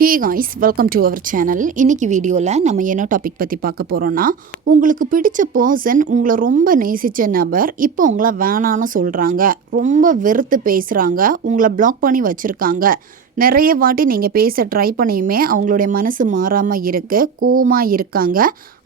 Hey guys welcome to our channel இன்றைக்கி வீடியோவில் நம்ம என்ன டாபிக் பற்றி பார்க்க போகிறோன்னா உங்களுக்கு பிடிச்ச பர்சன் உங்களை ரொம்ப நேசித்த நபர் இப்போ உங்களை வேணான்னு சொல்கிறாங்க ரொம்ப வெறுத்து பேசுகிறாங்க உங்களை பிளாக் பண்ணி வச்சுருக்காங்க. நிறைய வாட்டி நீங்கள் பேச ட்ரை பண்ணியுமே அவங்களுடைய மனசு மாறாமல் இருக்குது கோமாக இருக்காங்க.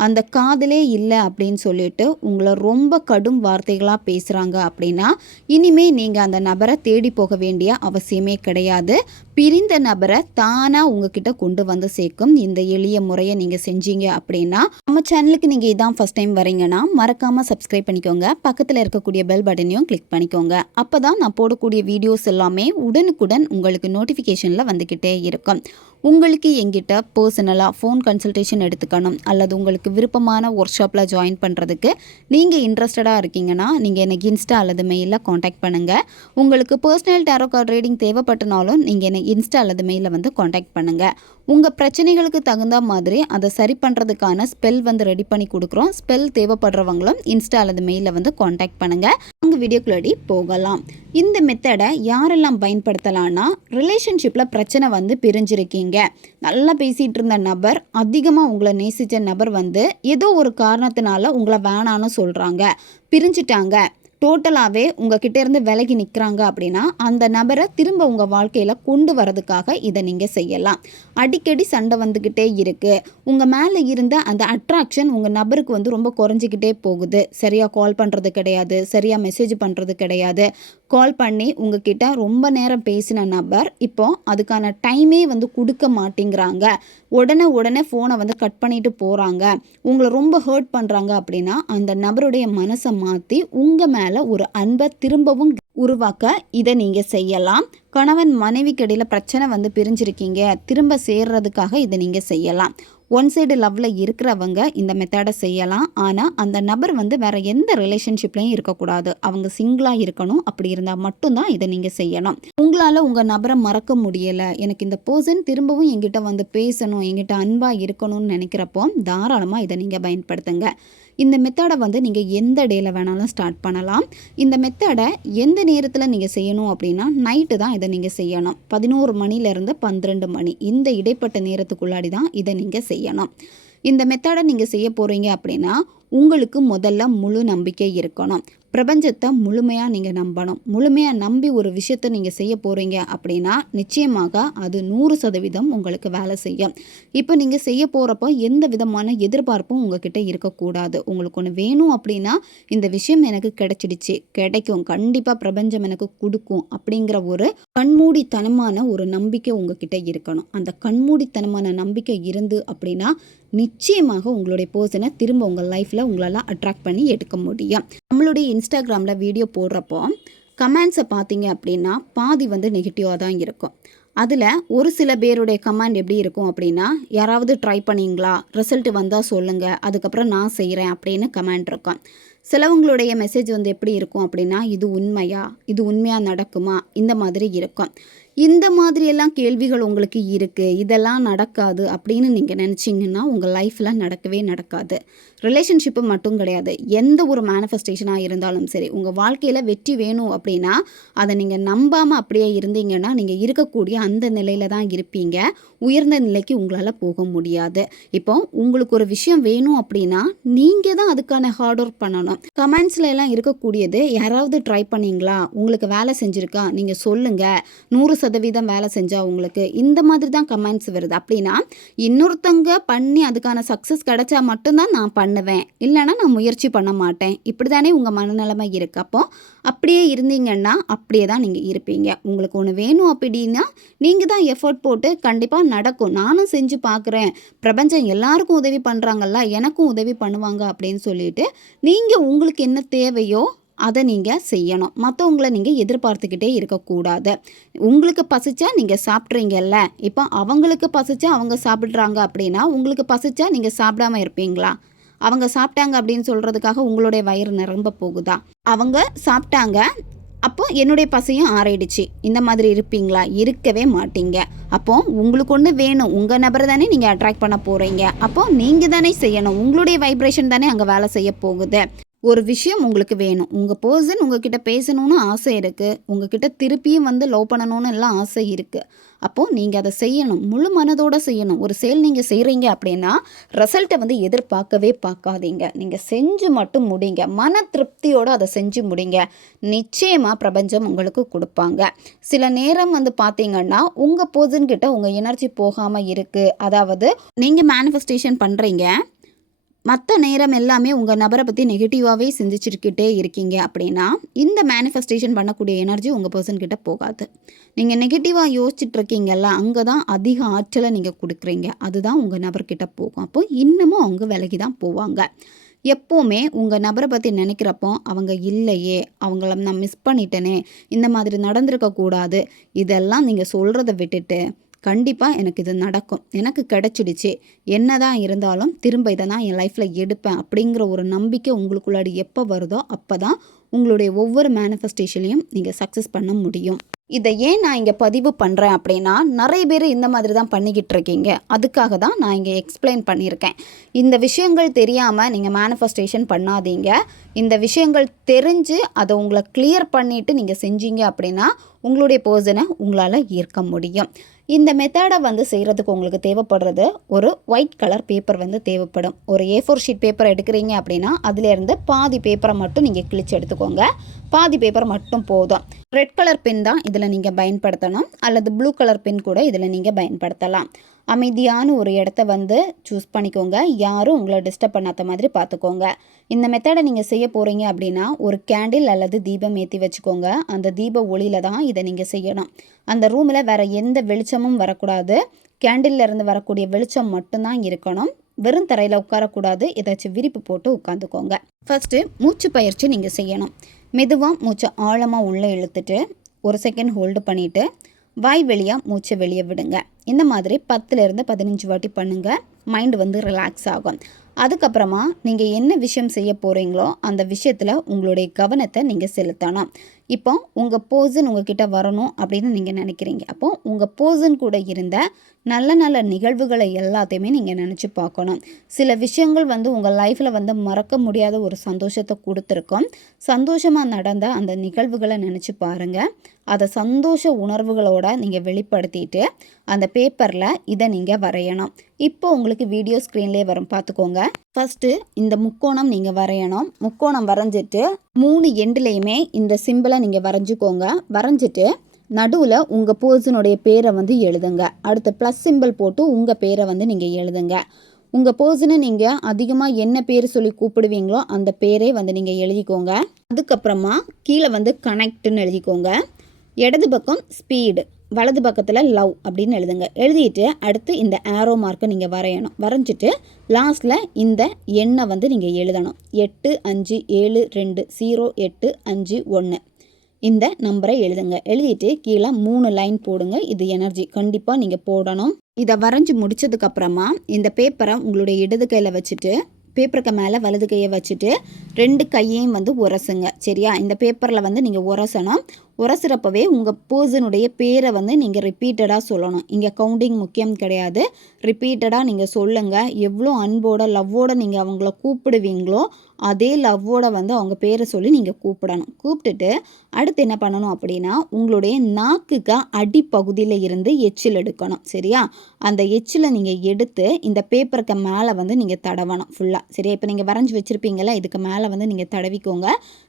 அந்த காதலே இல்லை அப்படின்னு சொல்லிட்டு உங்களை ரொம்ப கடும் வார்த்தைகளாக பேசுகிறாங்க அப்படின்னா இனிமே நீங்கள் அந்த நபரை தேடி போக வேண்டிய அவசியமே கிடையாது. பிரிந்த நபரை தானாக உங்ககிட்ட கொண்டு வந்து சேர்க்கும் இந்த எளிய முறையை நீங்கள் செஞ்சீங்க அப்படின்னா நம்ம சேனலுக்கு நீங்கள் இதான் ஃபஸ்ட் டைம் வரீங்கன்னா மறக்காமல் சப்ஸ்கிரைப் பண்ணிக்கோங்க. பக்கத்தில் இருக்கக்கூடிய பெல் பட்டனையும் கிளிக் பண்ணிக்கோங்க. அப்போ தான் நான் போடக்கூடிய வீடியோஸ் எல்லாமே உடனுக்குடன் உங்களுக்கு நோட்டிஃபிகேஷனில் வந்துக்கிட்டே இருக்கும். உங்களுக்கு எங்கிட்ட பர்சனலாக ஃபோன் கன்சல்டேஷன் எடுத்துக்கணும் அல்லது உங்களுக்கு விருப்பமான ஒர்க் ஷாப்பில் ஜாயின் பண்ணுறதுக்கு நீங்கள் இன்ட்ரெஸ்டடாக இருக்கீங்கன்னா நீங்கள் எனக்கு இன்ஸ்டா அல்லது மெயிலில் காண்டாக்ட் பண்ணுங்கள் உங்களுக்கு பர்சனல் டேரோ கார்டு ரீடிங் தேவைப்பட்டனாலும் நீங்கள் என்னை இன்ஸ்டா அல்லது மெயிலில் வந்து காண்டாக்ட் பண்ணுங்கள் உங்கள் பிரச்சனைகளுக்கு தகுந்த மாதிரி அதை சரி பண்ணுறதுக்கான ஸ்பெல் வந்து ரெடி பண்ணி கொடுக்குறோம். ஸ்பெல் தேவைப்படுறவங்களும் இன்ஸ்டா அல்லது மெயிலில் வந்து காண்டாக்ட் பண்ணுங்கள் அங்கே வீடியோக்குள்ளடி போகலாம். இந்த மெத்தடை யாரெல்லாம் பயன்படுத்தலாம்னா ரிலேஷன்ஷிப்பில் பிரச்சனை வந்து பிரிஞ்சிருக்கீங்க. நல்லா பேசிகிட்டு இருந்த நபர் அதிகமாக உங்களை நேசித்த நபர் வந்து ஏதோ ஒரு காரணத்தினால உங்களை வேணான்னு சொல்கிறாங்க பிரிஞ்சிட்டாங்க. டோட்டலாகவே உங்ககிட்ட இருந்து விலகி நிற்கிறாங்க அப்படின்னா அந்த நபரை திரும்ப உங்கள் வாழ்க்கையில் கொண்டு வரதுக்காக இதை நீங்கள் செய்யலாம். அடிக்கடி சண்டை வந்துக்கிட்டே இருக்குது உங்கள் மேலே இருந்த அந்த அட்ராக்ஷன் உங்கள் நபருக்கு வந்து ரொம்ப குறைஞ்சிக்கிட்டே போகுது. சரியாக கால் பண்ணுறது கிடையாது. சரியாக மெசேஜ் பண்ணுறது கிடையாது. கால் பண்ணி உங்ககிட்ட ரொம்ப நேரம் பேசின நபர் இப்போ அதுக்கான டைமே வந்து கொடுக்க மாட்டேங்கிறாங்க. உடனே உடனே ஃபோனை வந்து கட் பண்ணிட்டு போகிறாங்க உங்களை ரொம்ப ஹர்ட் பண்ணுறாங்க அப்படின்னா அந்த நபருடைய மனசை மாற்றி உங்கள் மேலே ஒரு அன்பை திரும்பவும் உருவாக்க இதை நீங்கள் செய்யலாம். கணவன் மனைவிக்கு இடையில பிரச்சனை வந்து பிரிஞ்சிருக்கீங்க. திரும்ப சேர்றதுக்காக இதை நீங்கள் செய்யலாம். ஒன் சைடு லவ்வில் இருக்கிறவங்க இந்த மெத்தடை செய்யலாம். ஆனால் அந்த நபர் வந்து வேறு எந்த ரிலேஷன்ஷிப்லையும் இருக்கக்கூடாது. அவங்க சிங்கிளாக இருக்கணும். அப்படி இருந்தால் மட்டும்தான் இதை நீங்கள் செய்யணும். உங்களால் உங்கள் நபரை மறக்க முடியலை. எனக்கு இந்த பர்சன் திரும்பவும் எங்கிட்ட வந்து பேசணும் எங்கிட்ட அன்பாக இருக்கணும்னு நினைக்கிறப்போ தாராளமாக இதை நீங்கள் பயன்படுத்துங்க. இந்த மெத்தடை வந்து நீங்கள் எந்த டேயில் வேணாலும் ஸ்டார்ட் பண்ணலாம். இந்த மெத்தடை எந்த நேரத்தில் நீங்கள் செய்யணும் அப்படின்னா நைட்டு தான் இதை நீங்கள் செய்யணும். பதினோரு மணிலேருந்து பன்னிரெண்டு மணி. இந்த இடைப்பட்ட நேரத்துக்குள்ளாடி தான் இதை நீங்கள் செய்யணும். இந்த மெத்தடை நீங்கள் செய்ய போகிறீங்க அப்படின்னா உங்களுக்கு முதல்ல முழு நம்பிக்கை இருக்கணும். பிரபஞ்சத்தை முழுமையாக நீங்கள் நம்பணும். முழுமையாக நம்பி ஒரு விஷயத்தை நீங்கள் செய்ய போகிறீங்க அப்படின்னா நிச்சயமாக அது நூறு சதவீதம் உங்களுக்கு வேலை செய்யும். இப்போ நீங்கள் செய்ய போகிறப்போ எந்த விதமான எதிர்பார்ப்பும் உங்ககிட்ட இருக்கக்கூடாது. உங்களுக்கு ஒன்று வேணும் அப்படின்னா இந்த விஷயம் எனக்கு கிடைச்சிடுச்சு கிடைக்கும் கண்டிப்பாக பிரபஞ்சம் எனக்கு கொடுக்கும் அப்படிங்கிற ஒரு கண்மூடித்தனமான ஒரு நம்பிக்கை உங்ககிட்ட இருக்கணும். அந்த கண்மூடித்தனமான நம்பிக்கை இருந்து அப்படின்னா நிச்சயமாக உங்களுடைய பர்சனை திரும்ப உங்கள் லைஃப்பில் உங்களால் அட்ராக்ட் பண்ணி எடுக்க முடியும். நம்மளுடைய இன்ஸ்டாகிராமில் வீடியோ போடுறப்போ கமெண்ட்ஸை பார்த்தீங்க அப்படின்னா பாதி வந்து நெகட்டிவாக தான் இருக்கும். அதில் ஒரு சில பேருடைய கமெண்ட் எப்படி இருக்கும் அப்படின்னா யாராவது ட்ரை பண்ணிங்களா? ரிசல்ட் வந்தால் சொல்லுங்கள் அதுக்கப்புறம் நான் செய்கிறேன் அப்படின்னு கமெண்ட் இருக்கும். சிலவங்களுடைய மெசேஜ் வந்து எப்படி இருக்கும் அப்படின்னா இது உண்மையா? இது உண்மையாக நடக்குமா? இந்த மாதிரி இருக்கும். இந்த மாதிரியெல்லாம் கேள்விகள் உங்களுக்கு இருக்குது இதெல்லாம் நடக்காது அப்படின்னு நீங்கள் நினச்சிங்கன்னா உங்கள் லைஃப்பில் நடக்கவே நடக்காது. ரிலேஷன்ஷிப்பு மட்டும் கிடையாது. எந்த ஒரு மேனிஃபெஸ்டேஷனாக இருந்தாலும் சரி உங்கள் வாழ்க்கையில் வெற்றி வேணும் அப்படின்னா அதை நீங்கள் நம்பாமல் அப்படியே இருந்தீங்கன்னா நீங்கள் இருக்கக்கூடிய அந்த நிலையில் தான் இருப்பீங்க. உயர்ந்த நிலைக்கு உங்களால் போக முடியாது. இப்போ உங்களுக்கு ஒரு விஷயம் வேணும் அப்படின்னா நீங்கள் தான் அதுக்கான ஹார்ட் ஒர்க் பண்ணணும். கமெண்ட்ஸில் எல்லாம் இருக்கக்கூடியது யாராவது ட்ரை பண்ணீங்களா? உங்களுக்கு வேலை செஞ்சுருக்கா? நீங்கள் சொல்லுங்கள் நூறு சதவீதம் வேலை செஞ்சால் உங்களுக்கு இந்த மாதிரி தான் கமெண்ட்ஸ் வருது. அப்படின்னா இன்னொருத்தங்க பண்ணி அதுக்கான சக்ஸஸ் கிடைச்சா மட்டும்தான் நான் பண்ணுவேன். இல்லைன்னா நான் முயற்சி பண்ண மாட்டேன். இப்படி தானே உங்கள் மனநிலைமை இருக்கு. அப்போ அப்படியே இருந்தீங்கன்னா அப்படியே தான் நீங்கள் இருப்பீங்க. உங்களுக்கு ஒன்று வேணும் அப்படின்னா நீங்கள் தான் எஃபர்ட் போட்டு கண்டிப்பாக நடக்கும். நானும் செஞ்சு பார்க்குறேன் பிரபஞ்சம் எல்லாருக்கும் உதவி பண்ணுறாங்கல்ல எனக்கும் உதவி பண்ணுவாங்க அப்படின்னு சொல்லிட்டு நீங்கள் உங்களுக்கு என்ன தேவையோ அதை நீங்கள் செய்யணும். மற்றவங்கள நீங்கள் எதிர்பார்த்துக்கிட்டே இருக்கக்கூடாது. உங்களுக்கு பசிச்சா நீங்கள் சாப்பிட்றீங்கல்ல. இப்போ அவங்களுக்கு பசிச்சா அவங்க சாப்பிட்றாங்க அப்படின்னா உங்களுக்கு பசிச்சா நீங்கள் சாப்பிடாம இருப்பீங்களா? அவங்க சாப்பிட்டாங்க அப்படின்னு சொல்கிறதுக்காக உங்களுடைய வயிறு நிரம்ப போகுதா? அவங்க சாப்பிட்டாங்க அப்போ என்னுடைய பசியும் ஆறிடுச்சு. இந்த மாதிரி இருப்பீங்களா? இருக்கவே மாட்டீங்க. அப்போ உங்களுக்கு ஒன்று வேணும். உங்கள் நபரை தானே நீங்கள் அட்ராக்ட் பண்ண போகிறீங்க அப்போ நீங்கள் தானே செய்யணும். உங்களுடைய வைப்ரேஷன் தானே அங்கே வேலை செய்ய போகுது. ஒரு விஷயம் உங்களுக்கு வேணும். உங்கள் பர்சன் உங்ககிட்ட பேசணும்னு ஆசை இருக்குது உங்ககிட்ட திருப்பியும் வந்து லவ் பண்ணணும்னு எல்லாம் ஆசை இருக்குது அப்போது நீங்கள் அதை செய்யணும். முழு மனதோடு செய்யணும். ஒரு செயல் நீங்கள் செய்கிறீங்க அப்படின்னா ரிசல்ட்டை வந்து எதிர்பார்க்கவே பார்க்காதீங்க. நீங்கள் செஞ்சு மட்டும் முடிங்க. மன திருப்தியோடு அதை செஞ்சு முடிங்க. நிச்சயமாக பிரபஞ்சம் உங்களுக்கு கொடுப்பாங்க. சில நேரம் வந்து பார்த்தீங்கன்னா உங்கள் பர்சன்கிட்ட உங்கள் எனர்ஜி போகாமல் இருக்குது அதாவது நீங்கள் மேனிஃபெஸ்டேஷன் பண்ணுறீங்க மற்ற நேரம் எல்லாமே உங்கள் நபரை பற்றி நெகட்டிவாகவே சிந்திச்சுக்கிட்டே இருக்கீங்க அப்படின்னா இந்த மேனிஃபெஸ்டேஷன் பண்ணக்கூடிய எனர்ஜி உங்கள் பர்சன்கிட்ட போகாது. நீங்கள் நெகட்டிவாக யோசிச்சுட்டு இருக்கீங்கல்ல அங்கே தான் அதிக ஆற்றலை நீங்கள் கொடுக்குறீங்க. அதுதான் உங்கள் நபர்கிட்ட போகும். அப்போ இன்னமும் அவங்க விலகி தான் போவாங்க. எப்போவுமே உங்கள் நபரை பற்றி நினைக்கிறப்போ அவங்க இல்லையே அவங்கள நான் மிஸ் பண்ணிட்டேனே இந்த மாதிரி நடந்திருக்கக்கூடாது இதெல்லாம் நீங்கள் சொல்கிறத விட்டுட்டு கண்டிப்பாக எனக்கு இது நடக்கும். எனக்கு கிடச்சிடுச்சு. என்ன தான் இருந்தாலும் திரும்ப இதை நான் என் லைஃப்பில் எடுப்பேன் அப்படிங்கிற ஒரு நம்பிக்கை உங்களுக்குள்ளாடி எப்போ வருதோ அப்போ தான் உங்களுடைய ஒவ்வொரு மேனிஃபெஸ்டேஷனையும் நீங்கள் சக்ஸஸ் பண்ண முடியும். இதை ஏன் நான் இங்கே பதிவு பண்ணுறேன் அப்படின்னா நிறைய பேர் இந்த மாதிரி தான் பண்ணிக்கிட்டு இருக்கீங்க. அதுக்காக தான் நான் இங்கே எக்ஸ்பிளைன் பண்ணியிருக்கேன். இந்த விஷயங்கள் தெரியாமல் நீங்கள் மேனிஃபெஸ்டேஷன் பண்ணாதீங்க. இந்த விஷயங்கள் தெரிஞ்சு அதை உங்களை கிளியர் பண்ணிவிட்டு நீங்கள் செஞ்சீங்க அப்படின்னா உங்களுடைய பர்சனை உங்களால் ஈர்க்க முடியும். இந்த மெத்தடை வந்து செய்கிறதுக்கு உங்களுக்கு தேவைப்படுறது ஒரு ஒயிட் கலர் பேப்பர் வந்து தேவைப்படும். ஒரு ஏ ஃபோர் ஷீட் பேப்பர் எடுக்கிறீங்க அப்படின்னா அதுலேருந்து பாதி பேப்பரை மட்டும் நீங்கள் கிழிச்சு எடுத்துக்கோங்க. பாதி பேப்பர் மட்டும் போதும். ரெட் கலர் பென் தான் இதில் நீங்கள் பயன்படுத்தணும். அல்லது ப்ளூ கலர் பென் கூட இதில் நீங்கள் பயன்படுத்தலாம். அமைதியான ஒரு இடத்த வந்து சூஸ் பண்ணிக்கோங்க. யாரும் உங்களை டிஸ்டர்ப் பண்ணாத மாதிரி பார்த்துக்கோங்க. இந்த மெத்தடை நீங்கள் செய்ய போகிறீங்க அப்படின்னா ஒரு கேண்டில் அல்லது தீபம் ஏற்றி வச்சுக்கோங்க. அந்த தீப ஒளியில் தான் இதை நீங்கள் செய்யணும். அந்த ரூமில் வேறு எந்த வெளிச்சமும் வரக்கூடாது. கேண்டில்லேருந்து வரக்கூடிய வெளிச்சம் மட்டும்தான் இருக்கணும். வெறும் தரையில் உட்காரக்கூடாது. ஏதாச்சும் விரிப்பு போட்டு உட்காந்துக்கோங்க. ஃபஸ்ட்டு மூச்சு பயிற்சி நீங்கள் செய்யணும். மெதுவாக மூச்சை ஆழமாக உள்ளே இழுத்துட்டு ஒரு செகண்ட் ஹோல்டு பண்ணிவிட்டு வாய் வெளியாக மூச்சை வெளியே விடுங்க. இந்த மாதிரி பத்துலேருந்து பதினஞ்சு வாட்டி பண்ணுங்கள் மைண்டு வந்து ரிலாக்ஸ் ஆகும். அதுக்கப்புறமா நீங்கள் என்ன விஷயம் செய்ய போகிறீங்களோ அந்த விஷயத்தில் உங்களுடைய கவனத்தை நீங்கள் செலுத்தணும். இப்போ உங்கள் போர்சன் உங்ககிட்ட வரணும் அப்படின்னு நீங்கள் நினைக்கிறீங்க. அப்போ உங்கள் போர்சன் கூட இருந்த நல்ல நல்ல நிகழ்வுகளை எல்லாத்தையுமே நீங்கள் நினச்சி பார்க்கணும். சில விஷயங்கள் வந்து உங்கள் லைஃப்பில் வந்து மறக்க முடியாத ஒரு சந்தோஷத்தை கொடுத்துருக்கோம். சந்தோஷமாக நடந்த அந்த நிகழ்வுகளை நினச்சி பாருங்கள் அதை சந்தோஷ உணர்வுகளோட நீங்கள் வெளிப்படுத்திட்டு அந்த பேப்பரில் இதை நீங்கள் வரையணும். இப்போ உங்களுக்கு வீடியோ ஸ்க்ரீன்லேயே வரும். பார்த்துக்கோங்க. ஃபஸ்ட்டு இந்த முக்கோணம் நீங்கள் வரையணும். முக்கோணம் வரைஞ்சிட்டு மூணு எண்டுலேயுமே இந்த சிம்பிளை நீங்கள் வரைஞ்சிக்கோங்க. வரைஞ்சிட்டு நடுவில் உங்கள் போர்ஸனுடைய பேரை வந்து எழுதுங்க. அடுத்து ப்ளஸ் சிம்பிள் போட்டு உங்கள் பேரை வந்து நீங்கள் எழுதுங்க. உங்கள் பர்சனை நீங்கள் அதிகமாக என்ன பேர் சொல்லி கூப்பிடுவீங்களோ அந்த பேரே வந்து நீங்கள் எழுதிக்கோங்க. அதுக்கப்புறமா கீழே வந்து கனெக்ட்னு எழுதிக்கோங்க. இடது பக்கம் ஸ்பீடு வலது பக்கத்தில் லவ் அப்படின்னு எழுதுங்க. எழுதிட்டு அடுத்து இந்த ஆரோ மார்க்கை நீங்கள் வரையணும். வரைஞ்சிட்டு லாஸ்ட்டில் இந்த எண்ணை வந்து நீங்கள் எழுதணும். எட்டு அஞ்சு ஏழு ரெண்டு ஜீரோ எட்டு அஞ்சு ஒன்று இந்த நம்பரை எழுதுங்க. எழுதிட்டு கீழே மூணு லைன் போடுங்க. இது எனர்ஜி கண்டிப்பாக நீங்கள் போடணும். இதை வரைஞ்சி முடிச்சதுக்கப்புறமா இந்த பேப்பரை உங்களுடைய இடது கையில் வச்சுட்டு பேப்பருக்கு மேலே வலது கையை வச்சுட்டு ரெண்டு கையையும் வந்து உரசுங்க. சரியா? இந்த பேப்பரில் வந்து நீங்கள் உரசணும். உரசுறப்பவே உங்கள் பர்சனுடைய பேரை வந்து நீங்கள் ரிப்பீட்டடாக சொல்லணும். இங்கே கவுண்டிங் முக்கியம் கிடையாது. ரிப்பீட்டடாக நீங்கள் சொல்லுங்கள் எவ்வளோ அன்போட லவ்வோட நீங்கள் அவங்கள கூப்பிடுவீங்களோ அதே லவ்வோட வந்து அவங்க பேரை சொல்லி நீங்கள் கூப்பிடணும். கூப்பிட்டுட்டு அடுத்து என்ன பண்ணணும் அப்படின்னா உங்களுடைய நாக்குக்கு அடிப்பகுதியில் இருந்து எச்சில் எடுக்கணும். சரியா? அந்த எச்சிலை நீங்கள் எடுத்து இந்த பேப்பருக்கு மேலே வந்து நீங்கள் தடவணும் ஃபுல்லாக சரியா? இப்போ நீங்கள் வரைஞ்சி வச்சுருப்பீங்களா இதுக்கு மேலே வந்து நீங்கள் தடவிக்கோங்க.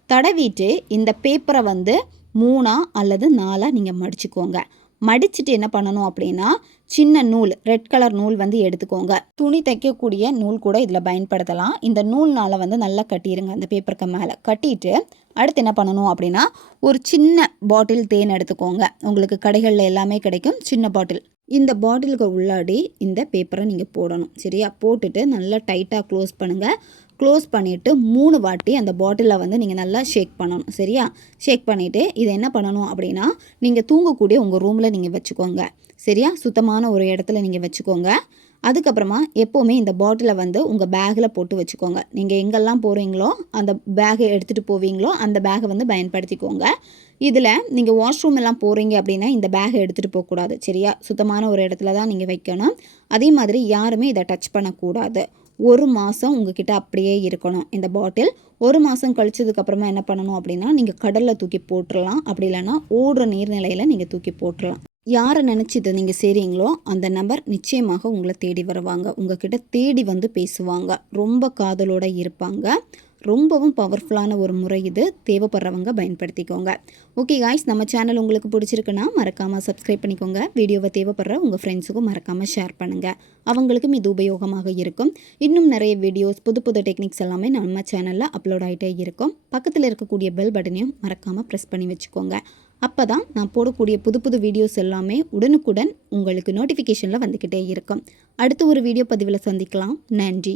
தடவிட்டு இந்த பேப்பரை வந்து மூணா அல்லது நாலாக நீங்கள் மடிச்சுக்கோங்க. மடிச்சுட்டு என்ன பண்ணணும் அப்படின்னா சின்ன நூல் ரெட் கலர் நூல் வந்து எடுத்துக்கோங்க. துணி தைக்கக்கூடிய நூல் கூட இதில் பயன்படுத்தலாம். இந்த நூல்னால் வந்து நல்லா கட்டிடுங்க அந்த பேப்பருக்கு மேலே. கட்டிட்டு அடுத்து என்ன பண்ணணும் அப்படின்னா ஒரு சின்ன பாட்டில் தேன் எடுத்துக்கோங்க. உங்களுக்கு கடைகளில் எல்லாமே கிடைக்கும் சின்ன பாட்டில் இந்த பாட்டிலுக்கு உள்ளாடி இந்த பேப்பரை நீங்கள் போடணும். சரியா? போட்டுட்டு நல்லா டைட்டாக க்ளோஸ் பண்ணுங்கள் க்ளோஸ் பண்ணிவிட்டு மூணு வாட்டி அந்த பாட்டிலை வந்து நீங்கள் நல்லா ஷேக் பண்ணணும். சரியா? ஷேக் பண்ணிவிட்டு இதை என்ன பண்ணணும் அப்படின்னா நீங்கள் தூங்கக்கூடிய உங்கள் ரூமில் நீங்கள் வச்சுக்கோங்க. சரியா? சுத்தமான ஒரு இடத்துல நீங்கள் வச்சுக்கோங்க. அதுக்கப்புறமா எப்போவுமே இந்த பாட்டிலை வந்து உங்கள் பேக்கில் போட்டு வச்சுக்கோங்க. நீங்கள் எங்கெல்லாம் போகிறீங்களோ அந்த பேகை எடுத்துகிட்டு போவீங்களோ அந்த பேகை வந்து பயன்படுத்திக்கோங்க. இதில் நீங்கள் வாஷ்ரூம் எல்லாம் போகிறீங்க அப்படின்னா இந்த பேகை எடுத்துகிட்டு போகக்கூடாது சரியா? சுத்தமான ஒரு இடத்துல தான் நீங்கள் வைக்கணும். அதே மாதிரி யாருமே இதை டச் பண்ணக்கூடாது ஒரு மாதம் உங்ககிட்ட அப்படியே இருக்கணும். இந்த பாட்டில் ஒரு மாதம் கழிச்சதுக்கப்புறமா என்ன பண்ணணும் அப்படின்னா நீங்கள் கடலில் தூக்கி போட்டுடலாம் அப்படி இல்லைன்னா ஓடுற நீர்நிலையில் நீங்கள் தூக்கி போட்டுடலாம் யாரை நினச்சி இதை நீங்கள் செய்கிறீங்களோ அந்த நபர் நிச்சயமாக உங்களை தேடி வருவாங்க. உங்ககிட்ட தேடி வந்து பேசுவாங்க. ரொம்ப காதலோடு இருப்பாங்க. ரொம்பவும் பவர்ஃபுல்லான ஒரு முறை இது. தேவைப்படுறவங்க பயன்படுத்திக்கோங்க. ஓகே காய்ஸ் நம்ம சேனல் உங்களுக்கு பிடிச்சிருக்குன்னா மறக்காமல் சப்ஸ்கிரைப் பண்ணிக்கோங்க. வீடியோவை தேவைப்படுற உங்கள் ஃப்ரெண்ட்ஸுக்கும் மறக்காமல் ஷேர் பண்ணுங்கள் அவங்களுக்கும் இது உபயோகமாக இருக்கும். இன்னும் நிறைய வீடியோஸ் புது புது டெக்னிக்ஸ் எல்லாமே நம்ம சேனலில் அப்லோட் ஆகிட்டே இருக்கும். பக்கத்தில் இருக்கக்கூடிய பெல் பட்டனையும் மறக்காமல் ப்ரெஸ் பண்ணி வச்சுக்கோங்க. அப்போ தான் நான் போடக்கூடிய புது புது வீடியோஸ் எல்லாமே உடனுக்குடன் உங்களுக்கு நோட்டிஃபிகேஷனில் வந்துக்கிட்டே இருக்கும். அடுத்த ஒரு வீடியோ பதிவில் சந்திக்கலாம். நன்றி.